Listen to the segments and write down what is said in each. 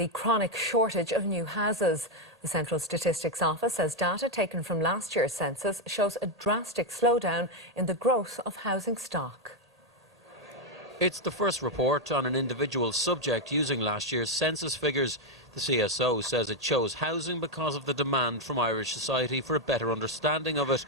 The chronic shortage of new houses. The Central Statistics Office says data taken from last year's census shows a drastic slowdown in the growth of housing stock. It's the first report on an individual subject using last year's census figures. The CSO says it shows housing because of the demand from Irish society for a better understanding of it.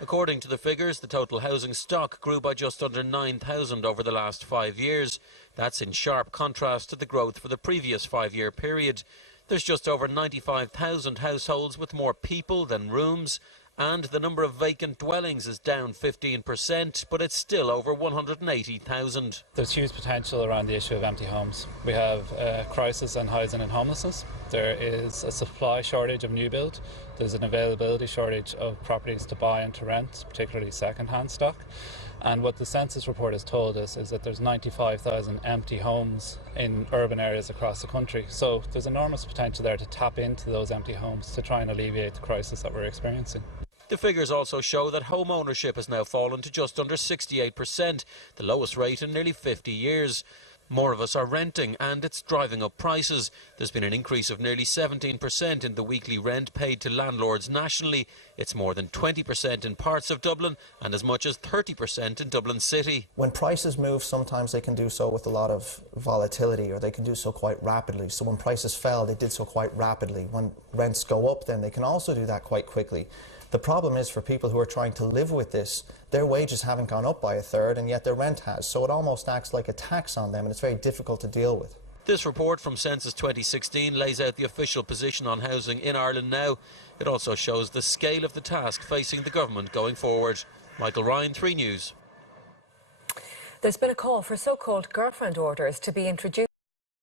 According to the figures, the total housing stock grew by just under 9,000 over the last 5 years. That's in sharp contrast to the growth for the previous 5-year period. There's just over 95,000 households with more people than rooms, and the number of vacant dwellings is down 15%, but it's still over 180,000. There's huge potential around the issue of empty homes. We have a crisis on housing and homelessness. There is a supply shortage of new build. There's an availability shortage of properties to buy and to rent, particularly second-hand stock. And what the census report has told us is that there's 95,000 empty homes in urban areas across the country. So there's enormous potential there to tap into those empty homes to try and alleviate the crisis that we're experiencing. The figures also show that home ownership has now fallen to just under 68%, the lowest rate in nearly 50 years. More of us are renting, and it's driving up prices. There's been an increase of nearly 17% in the weekly rent paid to landlords nationally. It's more than 20% in parts of Dublin and as much as 30% in Dublin City. When prices move, sometimes they can do so with a lot of volatility, or they can do so quite rapidly. So when prices fell, they did so quite rapidly. When rents go up, then they can also do that quite quickly. The problem is for people who are trying to live with this, their wages haven't gone up by a third and yet their rent has. So it almost acts like a tax on them, and it's very difficult to deal with. This report from Census 2016 lays out the official position on housing in Ireland now. It also shows the scale of the task facing the government going forward. Michael Ryan, 3 News. There's been a call for so-called girlfriend orders to be introduced